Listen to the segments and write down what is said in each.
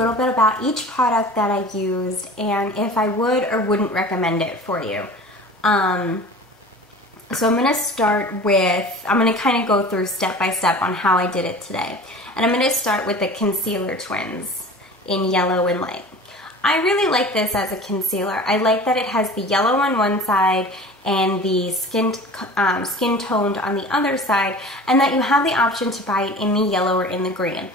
little bit about each product that I used and if I would or wouldn't recommend it for you. So I'm gonna start with, I'm gonna kind of go through step by step on how I did it today. And I'm gonna start with the Concealer Twins in yellow and light. I really like this as a concealer. I like that it has the yellow on one side and the skin toned on the other side, and that you have the option to buy it in the yellow or in the green.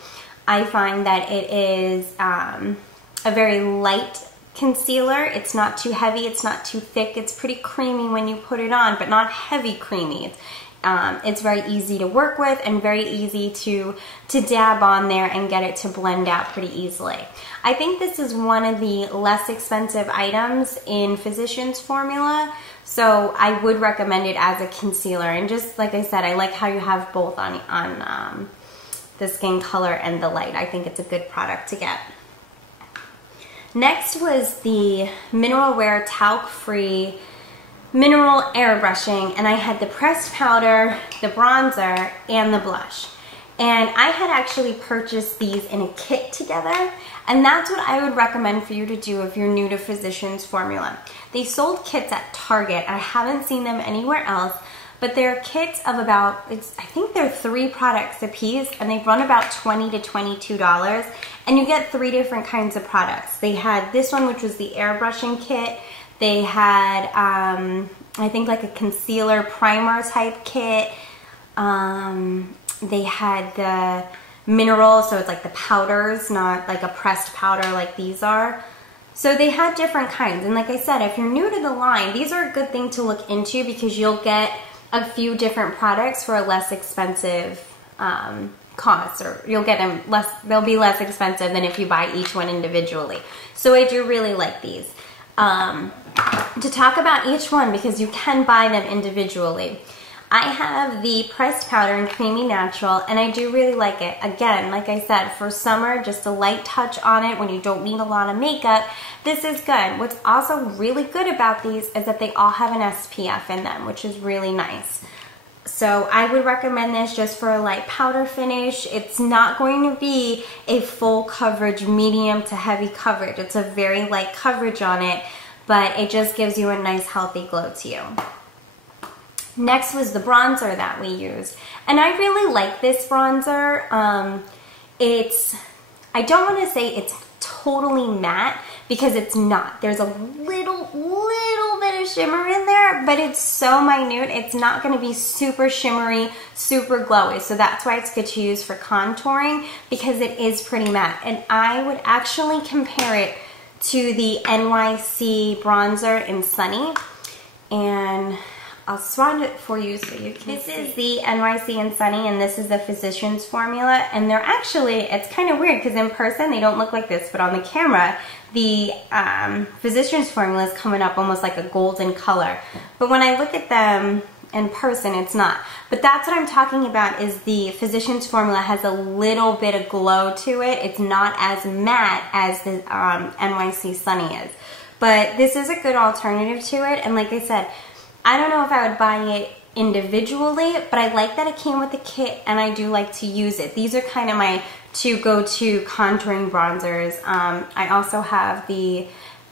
I find that it is a very light concealer. It's not too heavy, it's not too thick, it's pretty creamy when you put it on, but not heavy creamy. It's very easy to work with and very easy to dab on there and get it to blend out pretty easily. I think this is one of the less expensive items in Physicians Formula, so I would recommend it as a concealer. And just like I said, I like how you have both on the skin color and the light. I think it's a good product to get. Next was the Mineral Wear Talc Free Mineral Airbrushing, and I had the pressed powder, the bronzer, and the blush. And I had actually purchased these in a kit together, and that's what I would recommend for you to do if you're new to Physicians Formula. They sold kits at Target. I haven't seen them anywhere else, but they're kits of about, I think they're 3 products a piece, and they run about $20 to $22, and you get 3 different kinds of products. They had this one, which was the airbrushing kit. They had, I think, like a concealer primer type kit. They had the mineral, so it's like the powders, not like a pressed powder like these are. So they had different kinds. And like I said, if you're new to the line, these are a good thing to look into because you'll get a few different products for a less expensive cost, or you'll get them less, they'll be less expensive than if you buy each one individually. So I do really like these. To talk about each one, because you can buy them individually. I have the pressed powder in Creamy Natural, and I do really like it. Again, like I said, for summer, just a light touch on it when you don't need a lot of makeup, this is good. What's also really good about these is that they all have an SPF in them, which is really nice. So I would recommend this just for a light powder finish. It's not going to be a full coverage, medium to heavy coverage. It's a very light coverage on it, but it just gives you a nice healthy glow to you. Next was the bronzer that we used. And I really like this bronzer. I don't want to say it's totally matte because it's not. There's a little bit of shimmer in there, but it's so minute. It's not going to be super shimmery, super glowy. So that's why it's good to use for contouring, because it is pretty matte. And I would actually compare it to the NYC bronzer in Sunny. And I'll swatch it for you so you can see. This is the NYC and Sunny, and this is the Physicians Formula. And they're actually, it's kind of weird because in person they don't look like this, but on the camera, the Physicians Formula is coming up almost like a golden color. But when I look at them in person, it's not. But that's what I'm talking about, is the Physicians Formula has a little bit of glow to it. It's not as matte as the NYC Sunny is. But this is a good alternative to it, and like I said, I don't know if I would buy it individually, but I like that it came with a kit, and I do like to use it. These are kind of my 2 go-to contouring bronzers. I also have the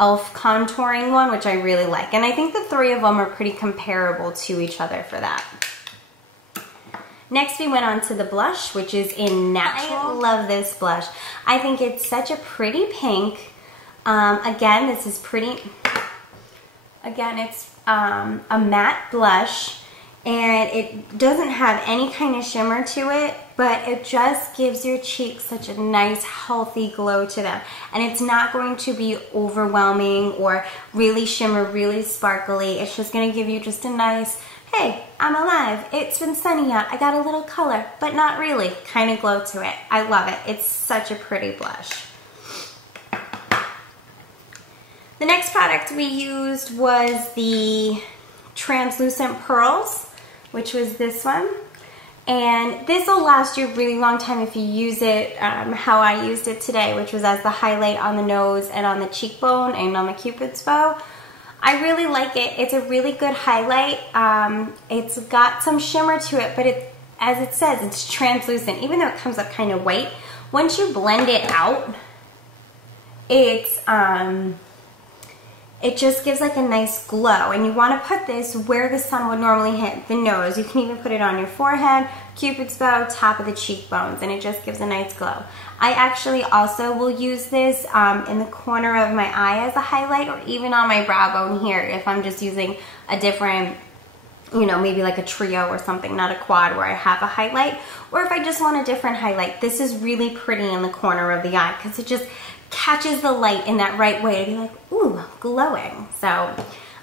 e.l.f. contouring one, which I really like, and I think the 3 of them are pretty comparable to each other for that. Next we went on to the blush, which is in Natural. I love this blush. I think it's such a pretty pink. Again, this is pretty, again, it's a matte blush, and it doesn't have any kind of shimmer to it, but it just gives your cheeks such a nice healthy glow to them, and it's not going to be overwhelming or really shimmer, really sparkly. It's just going to give you just a nice, hey, I'm alive, it's been sunny out, I got a little color, but not really, kind of glow to it. I love it. It's such a pretty blush. The next product we used was the Translucent Pearls, which was this one. And this will last you a really long time if you use it how I used it today, which was as the highlight on the nose and on the cheekbone and on the Cupid's bow. I really like it. It's a really good highlight. It's got some shimmer to it, but it, as it says, it's translucent. Even though it comes up kind of white, once you blend it out, it's, it just gives like a nice glow, and you want to put this where the sun would normally hit the nose. You can even put it on your forehead, cupid's bow, top of the cheekbones, and it just gives a nice glow. I actually also will use this in the corner of my eye as a highlight, or even on my brow bone here if I'm just using a different, you know, maybe like a trio or something, not a quad where I have a highlight, or if I just want a different highlight. This is really pretty in the corner of the eye because it just catches the light in that right way to be like, ooh, glowing. So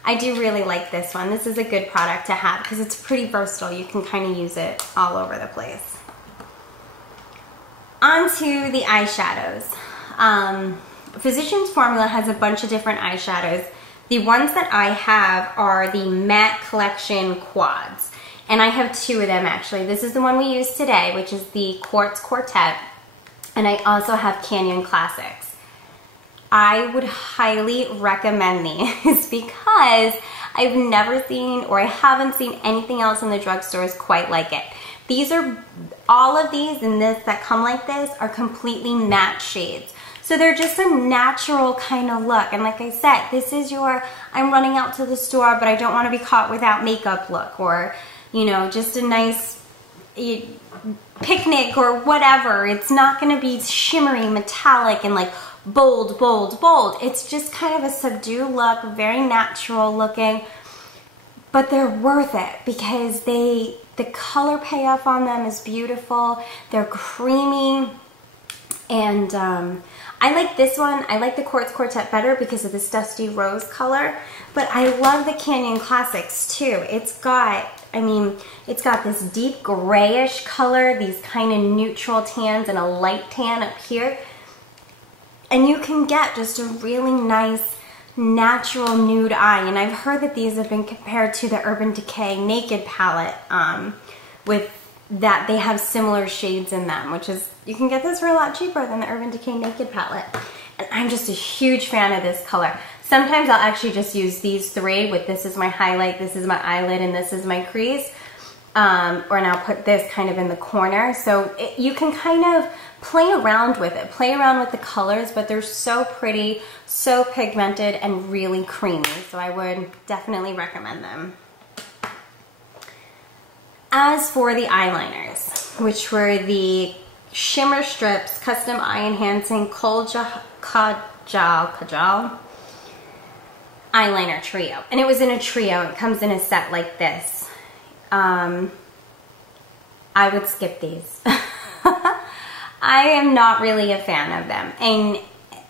I do really like this one. This is a good product to have because it's pretty versatile. You can kind of use it all over the place. Onto the eyeshadows. Physicians Formula has a bunch of different eyeshadows. The ones that I have are the Matte Collection Quads, and I have two of them actually. This is the one we use today, which is the Quartz Quartet, and I also have Canyon Classics. I would highly recommend these because I've never seen, or I haven't seen anything else in the drugstores quite like it. These are, all of these and this that come like this are completely matte shades. So they're just a natural kind of look. And like I said, this is your, I'm running out to the store, but I don't want to be caught without makeup look, or, you know, just a nice picnic or whatever. It's not going to be shimmery, metallic, and like bold, bold, bold. It's just kind of a subdued look, very natural looking, but they're worth it because the color payoff on them is beautiful. They're creamy, and I like this one. I like the Quartz Quartet better because of this dusty rose color, but I love the Canyon Classics too. It's got, I mean, it's got this deep grayish color, these kind of neutral tans, and a light tan up here. And you can get just a really nice natural nude eye. And I've heard that these have been compared to the Urban Decay Naked palette, with that they have similar shades in them, which is, you can get this for a lot cheaper than the Urban Decay Naked palette. And I'm just a huge fan of this color. Sometimes I'll actually just use these three with, this is my highlight, this is my eyelid, and this is my crease. Or now put this kind of in the corner. So you can kind of play around with it, play around with the colors, but they're so pretty, so pigmented, and really creamy. So I would definitely recommend them. As for the eyeliners, which were the Shimmer Strips Custom Eye Enhancing Kohl Kajal eyeliner trio. And it was in a trio. It comes in a set like this. I would skip these. I am not really a fan of them.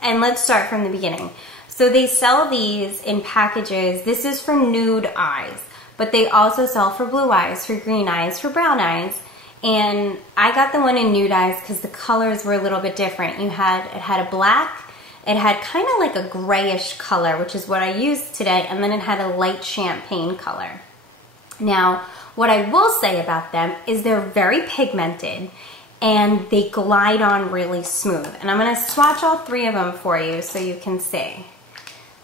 And let's start from the beginning. So they sell these in packages. This is for nude eyes, but they also sell for blue eyes, for green eyes, for brown eyes. And I got the one in nude eyes because the colors were a little bit different. It had a black, it had kind of like a grayish color, which is what I used today, and then it had a light champagne color. Now, what I will say about them is they're very pigmented and they glide on really smooth. And I'm gonna swatch all three of them for you so you can see.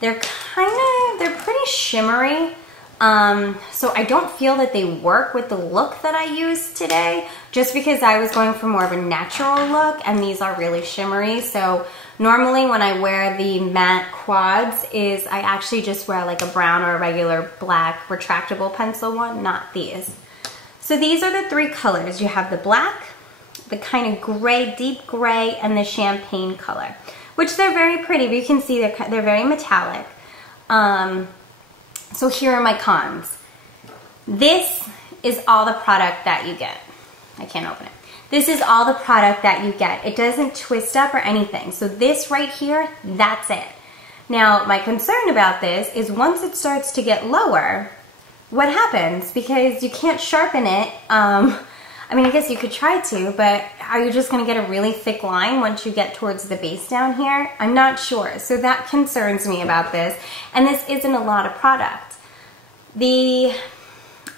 They're pretty shimmery. So I don't feel that they work with the look that I used today, just because I was going for more of a natural look, and these are really shimmery. So normally when I wear the matte quads I actually just wear like a brown or a regular black retractable pencil one, not these. So these are the three colors. You have the black, the kind of gray, deep gray, and the champagne color, which they're very pretty, but you can see they're very metallic. So here are my cons. This is all the product that you get. I can't open it. This is all the product that you get. It doesn't twist up or anything. So this right here, that's it. Now, my concern about this is once it starts to get lower, what happens? Because you can't sharpen it. I mean, I guess you could try to, but are you just gonna get a really thick line once you get towards the base down here? I'm not sure. So that concerns me about this. And this isn't a lot of product. The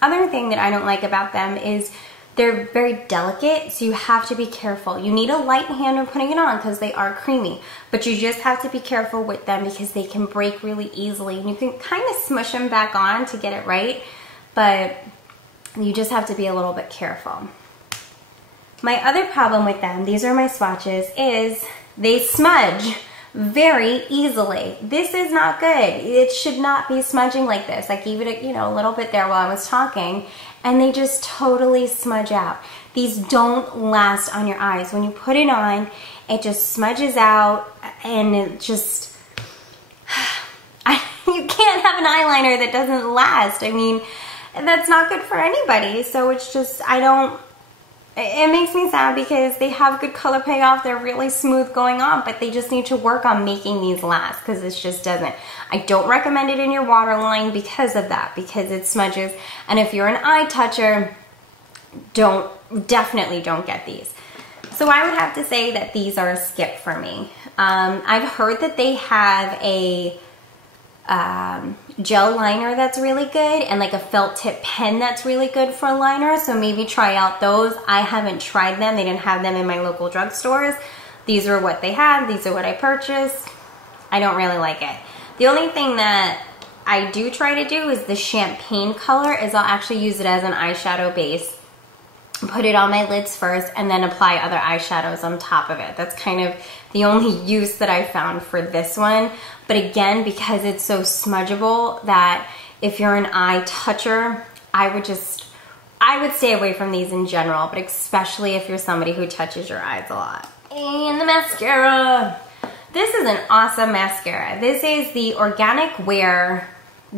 other thing that I don't like about them is they're very delicate, so you have to be careful. You need a light hand when putting it on because they are creamy, but you just have to be careful with them because they can break really easily. And you can kind of smush them back on to get it right, but you just have to be a little bit careful. My other problem with them, these are my swatches, is they smudge very easily. This is not good. It should not be smudging like this. I gave it, you know, a little bit there while I was talking, and they just totally smudge out. These don't last on your eyes. When you put it on, it just smudges out, and it just, you can't have an eyeliner that doesn't last. I mean, that's not good for anybody. So it's just, it makes me sad because they have good color payoff. They're really smooth going on, but they just need to work on making these last because this just doesn't. I don't recommend it in your waterline because of that, because it smudges. And if you're an eye toucher, definitely don't get these. So I would have to say that these are a skip for me. I've heard that they have a gel liner that's really good and like a felt tip pen that's really good for a liner, so maybe try out those. I haven't tried them. They didn't have them in my local drugstores. These are what they had. These are what I purchased. I don't really like it. The only thing that I do try to do is the champagne color, is I'll actually use it as an eyeshadow base, put it on my lids first, and then apply other eyeshadows on top of it. That's kind of the only use that I found for this one. But again, because it's so smudgeable, that if you're an eye toucher, I would stay away from these in general, but especially if you're somebody who touches your eyes a lot. And the mascara. This is an awesome mascara. This is the Organic Wear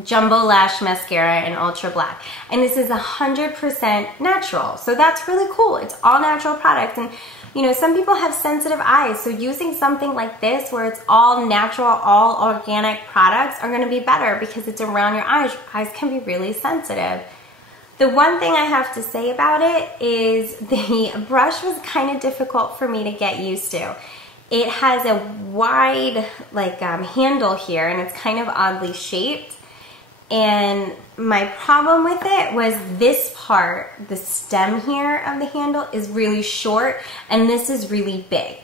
Jumbo Lash Mascara in Ultra Black. And this is 100% natural. So that's really cool. It's all natural products. And you know, some people have sensitive eyes, so using something like this where it's all natural, all organic products are going to be better because it's around your eyes. Your eyes can be really sensitive. The one thing I have to say about it is the brush was kind of difficult for me to get used to. It has a wide handle here, and it's kind of oddly shaped. And my problem with it was this part, the stem here of the handle, is really short, and this is really big.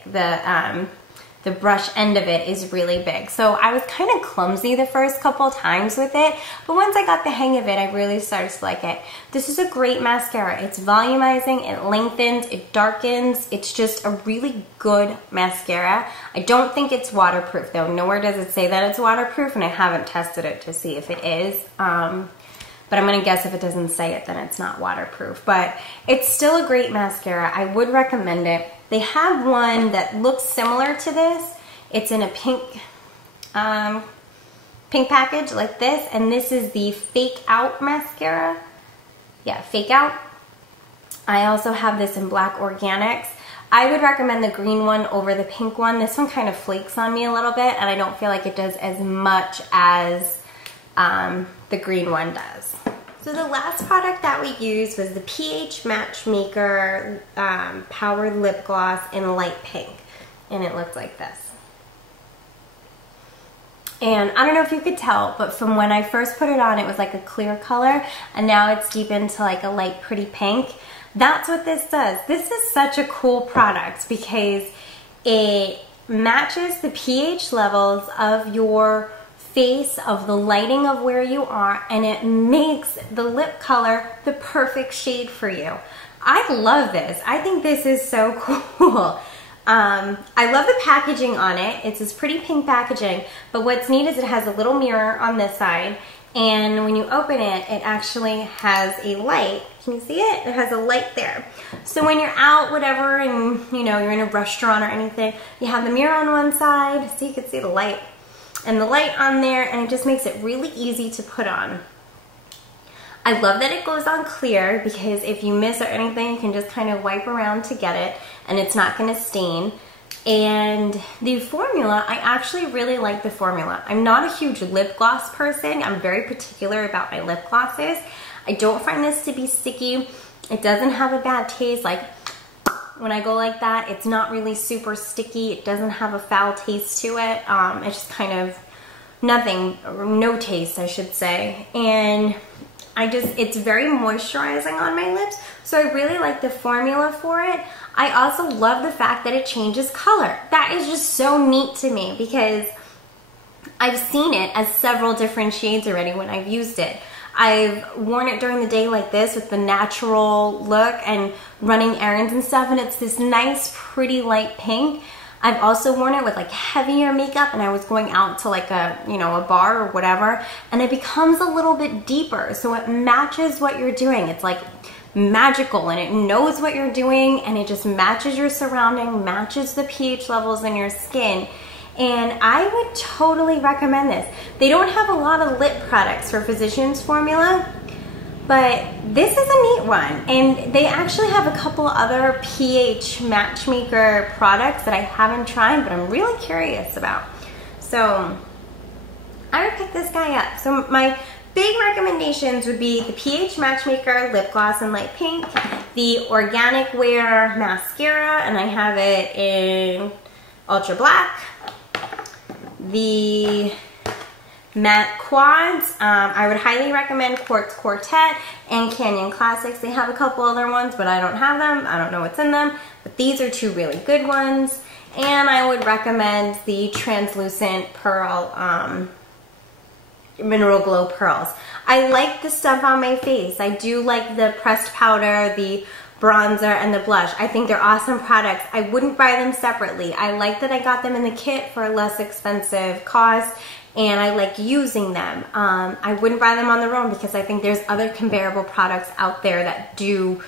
The brush end of it is really big. So I was kind of clumsy the first couple times with it, but once I got the hang of it, I really started to like it. This is a great mascara. It's volumizing, it lengthens, it darkens. It's just a really good mascara. I don't think it's waterproof though. Nowhere does it say that it's waterproof, and I haven't tested it to see if it is. But I'm gonna guess if it doesn't say it, then it's not waterproof. But it's still a great mascara. I would recommend it. They have one that looks similar to this. It's in a pink package like this, and this is the Fake Out mascara. Yeah, Fake Out. I also have this in Black Organics. I would recommend the green one over the pink one. This one kind of flakes on me a little bit, and I don't feel like it does as much as the green one does. So the last product that we used was the pH Matchmaker Powered Lip Gloss in light pink, and it looked like this. And I don't know if you could tell, but from when I first put it on, it was like a clear color, and now it's deep into like a light pretty pink. That's what this does. This is such a cool product because it matches the pH levels of your face, of the lighting of where you are, and it makes the lip color the perfect shade for you. I love this. I think this is so cool. I love the packaging on it. It's this pretty pink packaging, but what's neat is it has a little mirror on this side, and when you open it, it actually has a light. Can you see it? It has a light there. So when you're out, whatever, and you know, you're in a restaurant or anything, you have the mirror on one side, so you can see the light, and the light on there, and it just makes it really easy to put on. I love that it goes on clear because if you miss or anything, you can just kind of wipe around to get it, and it's not going to stain. And the formula, I actually really like the formula. I'm not a huge lip gloss person. I'm very particular about my lip glosses. I don't find this to be sticky. It doesn't have a bad taste. Like when I go like that, it's not really super sticky. It doesn't have a foul taste to it. It's just kind of nothing, or no taste, I should say. And it's very moisturizing on my lips, so I really like the formula for it. I also love the fact that it changes color. That is just so neat to me because I've seen it as several different shades already when I've used it. I've worn it during the day like this with the natural look and running errands and stuff, and it's this nice, pretty light pink. I've also worn it with like heavier makeup and I was going out to like a, you know, a bar or whatever, and it becomes a little bit deeper, so it matches what you're doing. It's like magical and it knows what you're doing, and it just matches your surrounding, matches the pH levels in your skin. And I would totally recommend this. They don't have a lot of lip products for Physicians Formula, but this is a neat one. And they actually have a couple other pH matchmaker products that I haven't tried, but I'm really curious about. So I would pick this guy up. So my big recommendations would be the pH Matchmaker Lip Gloss in Light Pink, the Organic Wear Mascara, and I have it in Ultra Black, the matte quads. I would highly recommend Quartz Quartet and Canyon Classics. They have a couple other ones, but I don't have them. I don't know what's in them, but these are two really good ones. And I would recommend the translucent pearl Mineral Glow pearls. I like the stuff on my face. I do like the pressed powder, the bronzer, and the blush. I think they're awesome products. I wouldn't buy them separately. I like that I got them in the kit for a less expensive cost, and I like using them. I wouldn't buy them on their own because I think there's other comparable products out there that do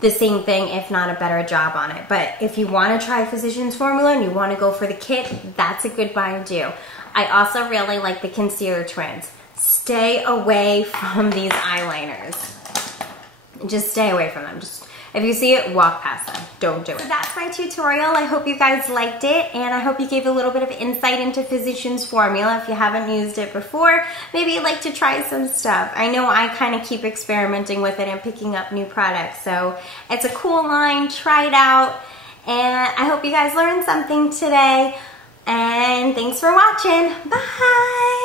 the same thing, if not a better job on it. But if you want to try Physicians Formula and you want to go for the kit, that's a good buy and do. I also really like the concealer twins. Stay away from these eyeliners. Just stay away from them. Just, if you see it, walk past them. Don't do it. So that's my tutorial. I hope you guys liked it, and I hope you gave a little bit of insight into Physicians Formula. If you haven't used it before, maybe you'd like to try some stuff. I know I kind of keep experimenting with it and picking up new products, so it's a cool line. Try it out, and I hope you guys learned something today. And thanks for watching. Bye!